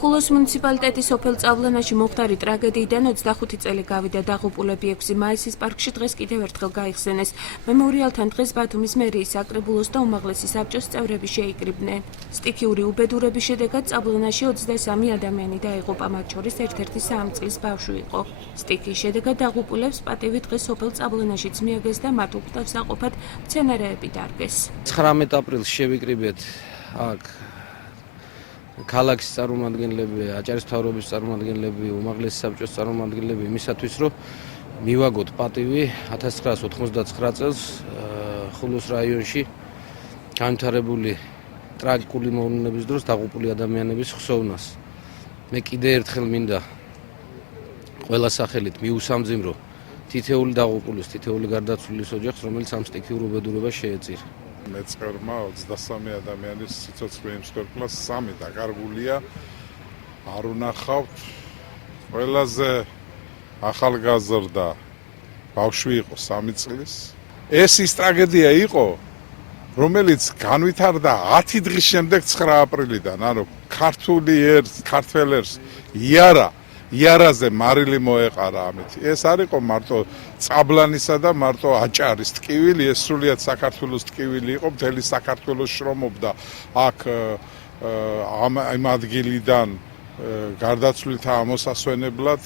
ხულოს მუნიციპალიტეტის სოფელ წავლენაში მომხდარი ტრაგედიიდან 25 წელი გავიდა. დაღუპულები 6 მაისის პარკში დღეს კიდევ ერთხელ გაიხსენეს. მემორიალთან დღეს ბათუმის მერიის საკრებულოს და უმაღლესი საბჭოს წევრები შეიკრიბნენ. სტიქიური უბედურების შედეგად წავლენაში 23 ადამიანი დაიღუპა, მათ შორის ერთ-ერთი 3 წლის ბავშვი იყო. სტიქის შედეგად დაღუპულებს პატივი დღეს სოფელ წავლენაშიც მიაგეს და მათ უხტავსაყოფად მცენარეები დარგეს. 19 აპრილს შევიკრიბეთ აქ ქალაქის წარმომადგენლები, აჭარის მთავრობის წარმომადგენლები, უმაღლესი საბჭოს წარმომადგენლები იმისათვის, რომ მივაგოთ პატივი 1999 წელს ხულოს რაიონში განვითარებული ტრაგიკული მოვლენების დროს დაღუპული ადამიანების ხსოვნას. მე კიდე ერთხელ მინდა ყველა სახელით მიუსამძიმრო თითეული დაღუპულის, თითეული გარდაცვლილის ოჯახს, რომელიც ამ სტიქიურ უბედურებას შეეწირა. მეწყერმა 23 ადამიანის სიცოცხლე იმსხვერპლა, 3 დაკარგულია. არ უნახავთ ყველაზე ახალგაზრდა ბავშვი იყო 3 წლის. ეს ის ტრაგედია იყო, რომელიც განვითარდა 10 დღის შემდეგ 9 აპრილიდან, ანუ ქართველ ერს იარაზე მარილი მოეყარა ამით. ეს არ იყო მარტო წაბლანისა და მარტო აჭარის ტკივილი, ეს სრულიად საქართველოს ტკივილი იყო, მთელი საქართველოს შრომობდა აქ ამ ადგილიდან გარდაცვლილთა ამოსასვენებლად.